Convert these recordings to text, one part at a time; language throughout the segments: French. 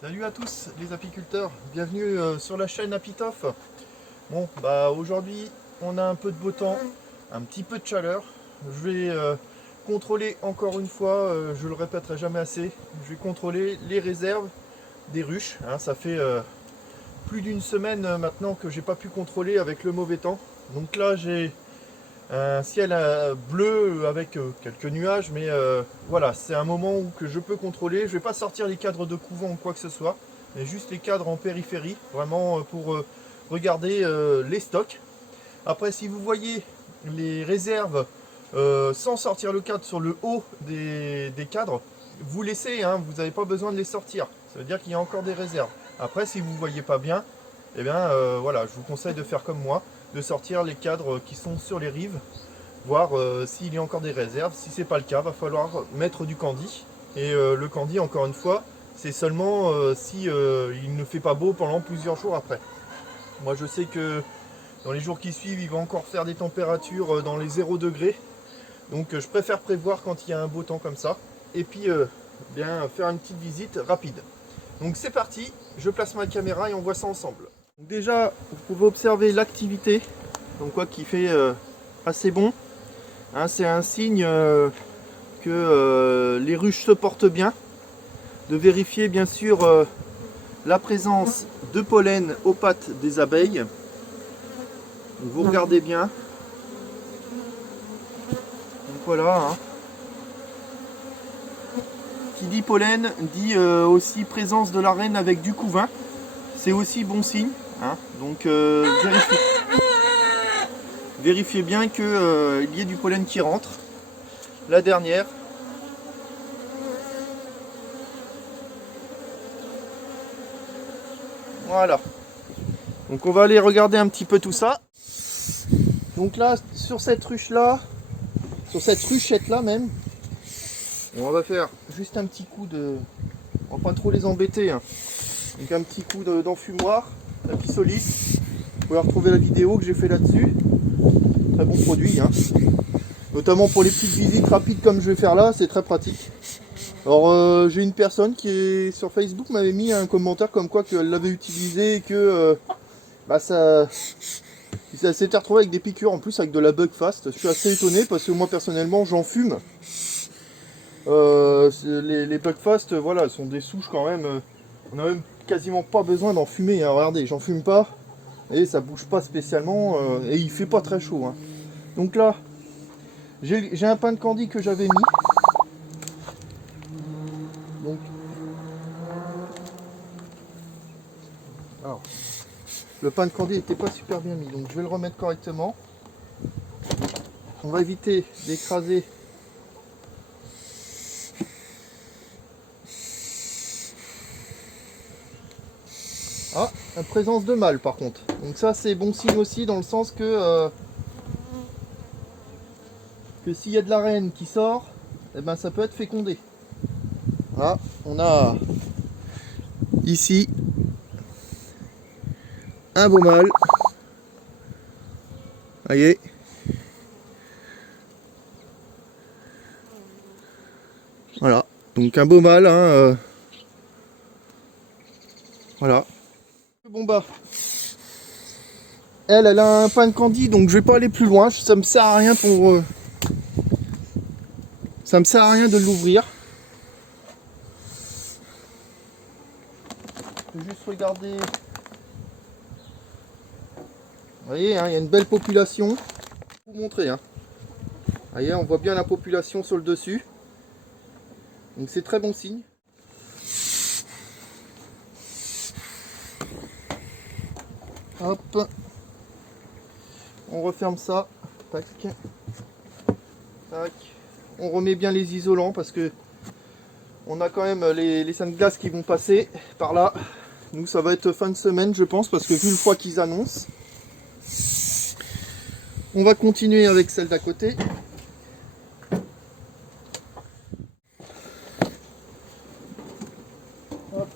Salut à tous les apiculteurs, bienvenue sur la chaîne Apitof. Bon, aujourd'hui on a un peu de beau temps, un petit peu de chaleur. Je vais contrôler encore une fois, je le répéterai jamais assez, je vais contrôler les réserves des ruches. Hein. Ça fait plus d'une semaine maintenant que j'ai pas pu contrôler avec le mauvais temps. Donc là j'ai un ciel bleu avec quelques nuages, mais voilà, c'est un moment où que je peux contrôler. Je vais pas sortir les cadres de couvent ou quoi que ce soit, mais juste les cadres en périphérie, vraiment pour regarder les stocks. Après, si vous voyez les réserves sans sortir le cadre sur le haut des cadres, vous laissez, hein, vous n'avez pas besoin de les sortir. Ça veut dire qu'il y a encore des réserves. Après, si vous ne voyez pas bien, eh bien voilà, je vous conseille de faire comme moi, de sortir les cadres qui sont sur les rives, voir s'il y a encore des réserves. Si c'est pas le cas, va falloir mettre du candy. Et le candy, encore une fois, c'est seulement si il ne fait pas beau pendant plusieurs jours après. Moi je sais que dans les jours qui suivent, il va encore faire des températures dans les 0 degrés. Donc je préfère prévoir quand il y a un beau temps comme ça. Et puis bien faire une petite visite rapide. Donc c'est parti, je place ma caméra et on voit ça ensemble. Donc, déjà, vous pouvez observer l'activité, donc quoi qui fait assez bon. Hein, c'est un signe que les ruches se portent bien. De vérifier bien sûr la présence de pollen aux pattes des abeilles. Donc, vous regardez bien. Donc voilà. Hein. Qui dit pollen dit aussi présence de la reine avec du couvain. C'est aussi bon signe. Hein. Donc vérifiez bien qu'il y ait du pollen qui rentre. La dernière. Voilà. Donc on va aller regarder un petit peu tout ça. Donc là, sur cette ruche-là, sur cette ruchette-là même, on va faire juste un petit coup de... On va pas trop les embêter. Hein. Donc un petit coup d'enfumoir, la pissolis. Vous pouvez retrouver la vidéo que j'ai fait là-dessus. Très bon produit. Hein. Notamment pour les petites visites rapides comme je vais faire là, c'est très pratique. Alors j'ai une personne qui est sur Facebook m'avait mis un commentaire comme quoi qu'elle l'avait utilisé et que ça s'était retrouvé avec des piqûres en plus avec de la Bugfast. Je suis assez étonné parce que moi personnellement j'en fume. Les Bugfast, voilà, sont des souches quand même. On n'a même quasiment pas besoin d'en fumer. Hein. Regardez, j'en fume pas et ça bouge pas spécialement et il fait pas très chaud. Hein. Donc là, j'ai un pain de candy que j'avais mis. Donc, alors, le pain de candy n'était pas super bien mis, donc je vais le remettre correctement. On va éviter d'écraser la présence de mâle par contre. Donc ça c'est bon signe aussi dans le sens que s'il y a de la reine qui sort, eh ben, ça peut être fécondé. Voilà, on a ici un beau mâle. Voyez. Voilà, donc un beau mâle. Hein, voilà. Bon elle a un pain de candy, donc je vais pas aller plus loin. Ça me sert à rien pour. Ça me sert à rien de l'ouvrir. Je vais juste regarder. Vous voyez, hein, il y a une belle population. Je vais vous montrer. Hein. Vous voyez, on voit bien la population sur le dessus. Donc c'est très bon signe. Hop. On referme ça. Tac. Tac. On remet bien les isolants parce que on a quand même les seins de glace qui vont passer par là. Nous ça va être fin de semaine je pense parce que vu le froid qu'ils annoncent. On va continuer avec celle d'à côté. Hop.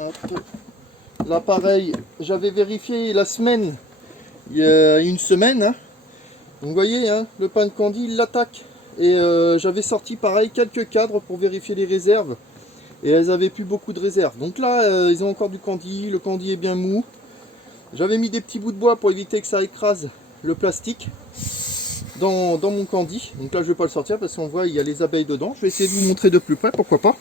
Hop. Là pareil, j'avais vérifié la semaine il y a une semaine. Hein. Donc vous voyez, hein, le pain de candy, il l'attaque. Et j'avais sorti pareil quelques cadres pour vérifier les réserves. Et elles avaient plus beaucoup de réserves. Donc là, ils ont encore du candy, le candy est bien mou. J'avais mis des petits bouts de bois pour éviter que ça écrase le plastique dans mon candy. Donc là, je ne vais pas le sortir parce qu'on voit, il y a les abeilles dedans. Je vais essayer de vous montrer de plus près, pourquoi pas.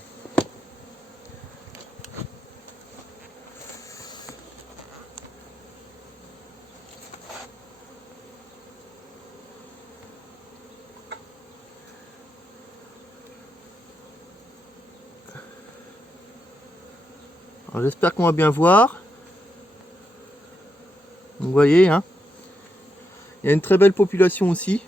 J'espère qu'on va bien voir. Vous voyez, hein, il y a une très belle population aussi.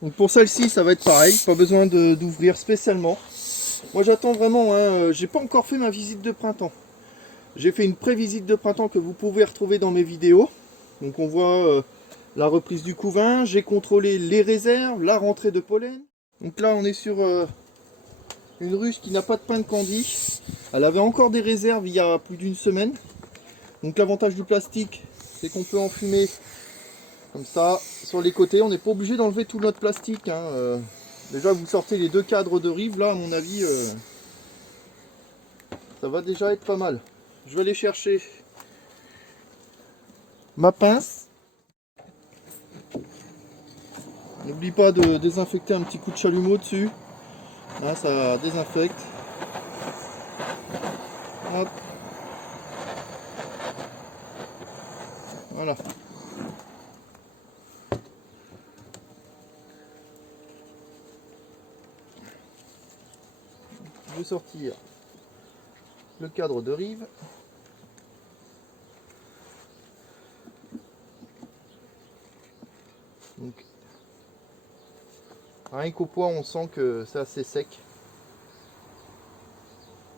Donc pour celle-ci, ça va être pareil, pas besoin d'ouvrir spécialement. Moi j'attends vraiment, hein, j'ai pas encore fait ma visite de printemps. J'ai fait une pré-visite de printemps que vous pouvez retrouver dans mes vidéos. Donc on voit la reprise du couvain, j'ai contrôlé les réserves, la rentrée de pollen. Donc là on est sur une ruche qui n'a pas de pain de candy. Elle avait encore des réserves il y a plus d'une semaine. Donc l'avantage du plastique, c'est qu'on peut enfumer comme ça sur les côtés. On n'est pas obligé d'enlever tout notre plastique. Hein. Déjà vous sortez les 2 cadres de rive, là à mon avis, ça va déjà être pas mal. Je vais aller chercher ma pince. N'oublie pas de désinfecter un petit coup de chalumeau dessus. Là, ça désinfecte. Hop. Voilà. Je vais sortir le cadre de rive. Donc, rien qu'au poids, on sent que c'est assez sec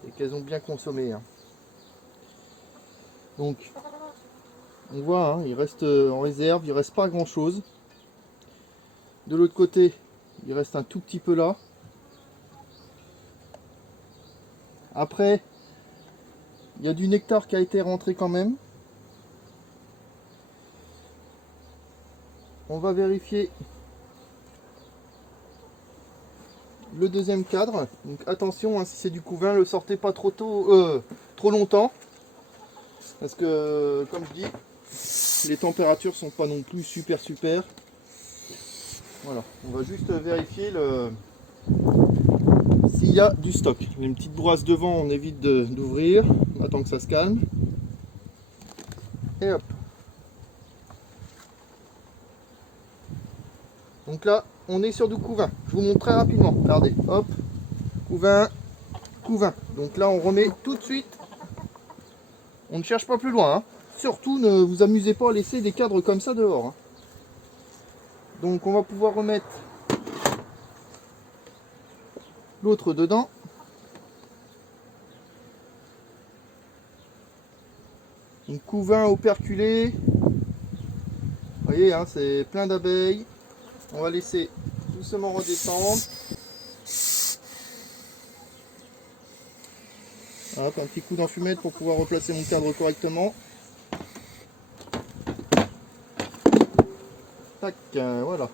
et qu'elles ont bien consommé. Hein. Donc, on voit, hein, il reste en réserve, il reste pas grand chose. De l'autre côté, il reste un tout petit peu là. Après, il y a du nectar qui a été rentré quand même. On va vérifier le deuxième cadre. Donc attention, hein, si c'est du couvain, le sortez pas trop tôt, trop longtemps. Parce que, comme je dis, les températures sont pas non plus super. Voilà, on va juste vérifier s'il y a du stock. Il y a une petite broisse devant, on évite d'ouvrir. On attend que ça se calme. Et hop. Donc là, on est sur du couvain. Je vous montre très rapidement. Regardez, hop, couvain, couvain. Donc là, on remet tout de suite. On ne cherche pas plus loin. Hein. Surtout, ne vous amusez pas à laisser des cadres comme ça dehors. Hein. Donc, on va pouvoir remettre l'autre dedans. Donc, couvain operculé. Vous voyez, hein, c'est plein d'abeilles. On va laisser doucement redescendre. Hop, un petit coup d'enfumette pour pouvoir replacer mon cadre correctement. Tac, voilà.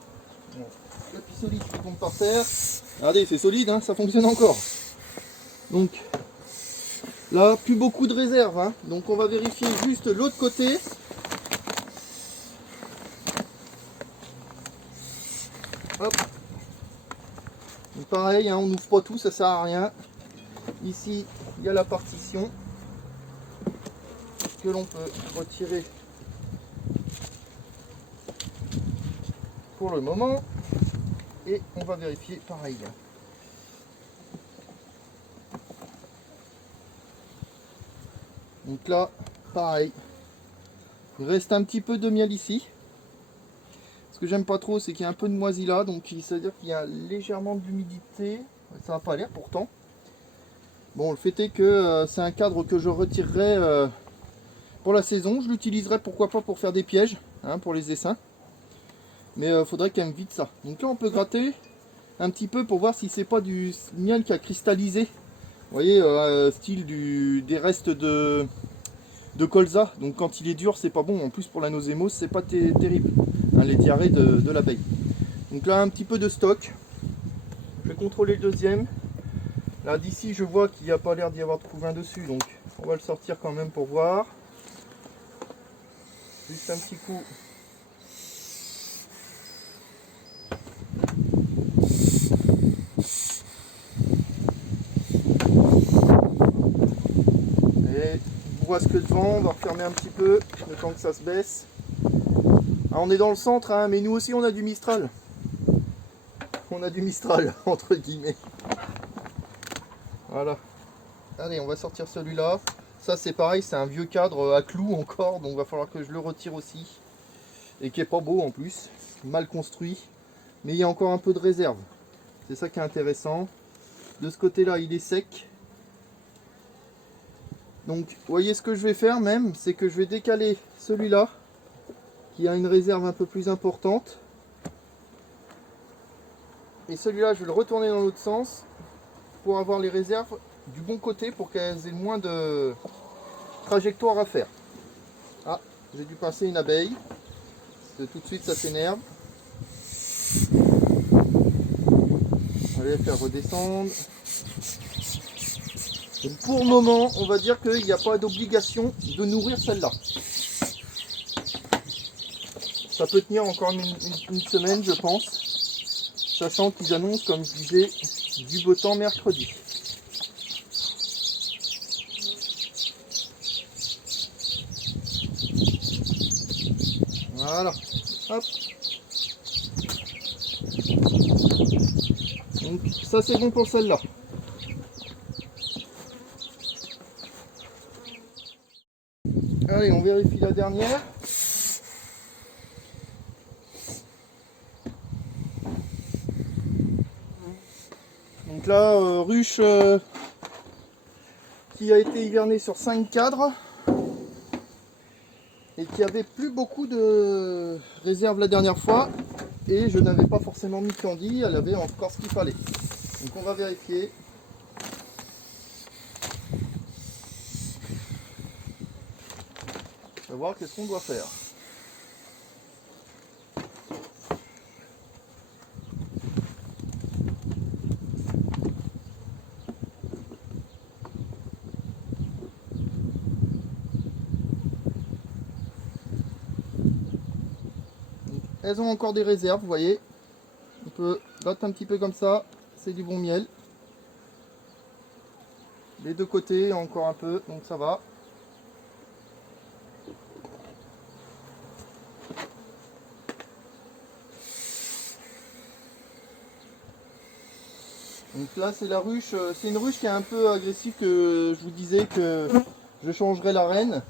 Bon, tapis solide qui tombe par terre. Regardez, c'est solide, hein, ça fonctionne encore. Donc, là, plus beaucoup de réserve. Hein. Donc, on va vérifier juste l'autre côté. Hop. Donc pareil, hein, on n'ouvre pas tout, ça sert à rien. Ici, il y a la partition que l'on peut retirer pour le moment. Et on va vérifier pareil. Donc là, pareil. Il reste un petit peu de miel ici. Ce que j'aime pas trop, c'est qu'il y a un peu de moisi là, donc ça veut dire qu'il y a légèrement d'humidité. Ça n'a pas l'air pourtant. Bon, le fait est que c'est un cadre que je retirerai pour la saison. Je l'utiliserai pourquoi pas pour faire des pièges, hein, pour les essaims. Mais il faudrait quand même vite ça. Donc là, on peut gratter un petit peu pour voir si c'est pas du miel qui a cristallisé Vous voyez, style des restes de colza. Donc quand il est dur, c'est pas bon. En plus pour la nosémose, c'est pas terrible. Hein, les diarrhées de l'abeille. Donc là, un petit peu de stock. Je vais contrôler le deuxième. Là d'ici, je vois qu'il n'y a pas l'air d'y avoir de couvain dessus. Donc on va le sortir quand même pour voir. Juste un petit coup. Et bourrasque devant, on va refermer un petit peu, le temps que ça se baisse. Alors on est dans le centre, hein, mais nous aussi on a du Mistral. On a du Mistral, entre guillemets. Voilà. Allez, on va sortir celui-là. Ça c'est pareil, c'est un vieux cadre à clous encore, donc il va falloir que je le retire aussi. Et qui est pas beau en plus, mal construit. Mais il y a encore un peu de réserve. C'est ça qui est intéressant. De ce côté-là, il est sec. Donc, vous voyez ce que je vais faire même, c'est que je vais décaler celui-là, qui a une réserve un peu plus importante. Et celui-là, je vais le retourner dans l'autre sens, pour avoir les réserves du bon côté, pour qu'elles aient moins de trajectoire à faire. Ah, j'ai dû passer une abeille. Tout de suite, ça s'énerve. On va les faire redescendre. Donc pour le moment, on va dire qu'il n'y a pas d'obligation de nourrir celle-là. Ça peut tenir encore une semaine, je pense, sachant qu'ils annoncent, comme je disais, du beau temps mercredi. Voilà. Hop. Donc ça c'est bon pour celle-là. Allez, on vérifie la dernière. Donc là, ruche qui a été hivernée sur 5 cadres et qui avait plus beaucoup de réserve la dernière fois. Et je n'avais pas forcément mis de candy, elle avait encore ce qu'il fallait. Donc on va vérifier. On va voir qu'est-ce qu'on doit faire. Donc, elles ont encore des réserves, vous voyez. On peut battre un petit peu comme ça, c'est du bon miel. Les deux côtés, encore un peu, donc ça va. Donc là c'est la ruche, c'est une ruche qui est un peu agressive, que je vous disais que je changerai la reine.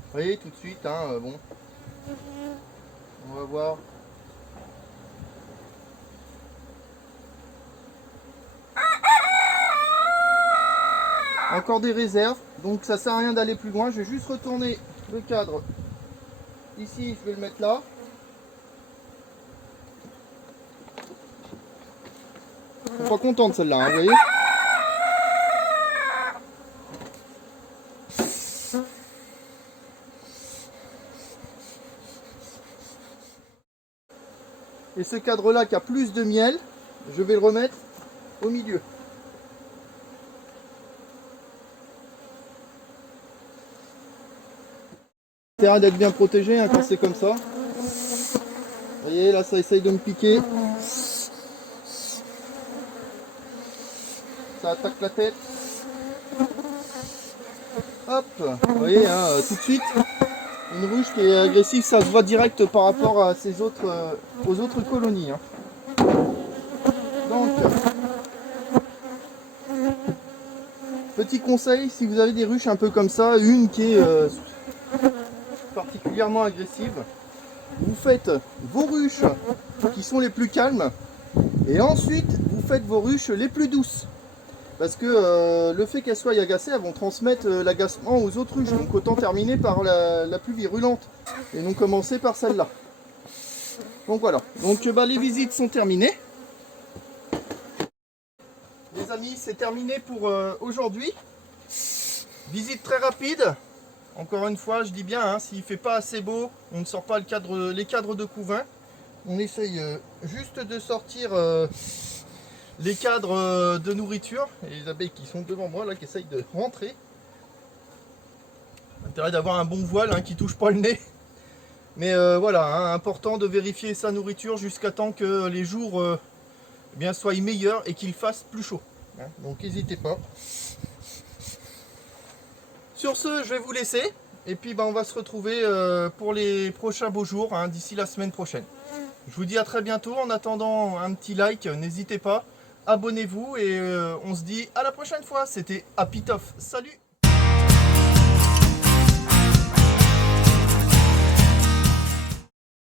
Vous voyez tout de suite, hein, bon, on va voir. Encore des réserves, donc ça sert à rien d'aller plus loin. Je vais juste retourner le cadre. Ici, je vais le mettre là. Je suis pas content de celle-là, hein, vous voyez. Et ce cadre-là qui a plus de miel, je vais le remettre au milieu. Intérêt d'être bien protégé, hein, quand c'est comme ça. Vous voyez, là ça essaye de me piquer. Ça attaque la tête. Hop, vous voyez, hein, tout de suite, une ruche qui est agressive, ça se voit direct par rapport à ces autres, aux autres colonies. Hein. Donc, petit conseil, si vous avez des ruches un peu comme ça, une qui est particulièrement agressive, vous faites vos ruches qui sont les plus calmes et ensuite vous faites vos ruches les plus douces. Parce que le fait qu'elles soient agacées, elles vont transmettre l'agacement aux autres ruches. Donc autant terminer par la plus virulente et non commencer par celle-là. Donc voilà, donc les visites sont terminées. Les amis, c'est terminé pour aujourd'hui. Visite très rapide. Encore une fois, je dis bien, hein, s'il ne fait pas assez beau, on ne sort pas les cadres de couvain. On essaye juste de sortir les cadres de nourriture. Et les abeilles qui sont devant moi, là, qui essayent de rentrer. L'intérêt d'avoir un bon voile qui ne touche pas le nez. Mais voilà, hein, important de vérifier sa nourriture jusqu'à temps que les jours eh bien, soient meilleurs et qu'il fasse plus chaud. Hein, donc n'hésitez pas. Sur ce, je vais vous laisser. Et puis on va se retrouver pour les prochains beaux jours, hein, d'ici la semaine prochaine. Je vous dis à très bientôt. En attendant, un petit like, n'hésitez pas. Abonnez-vous et on se dit à la prochaine fois. C'était Happy Toff. Salut!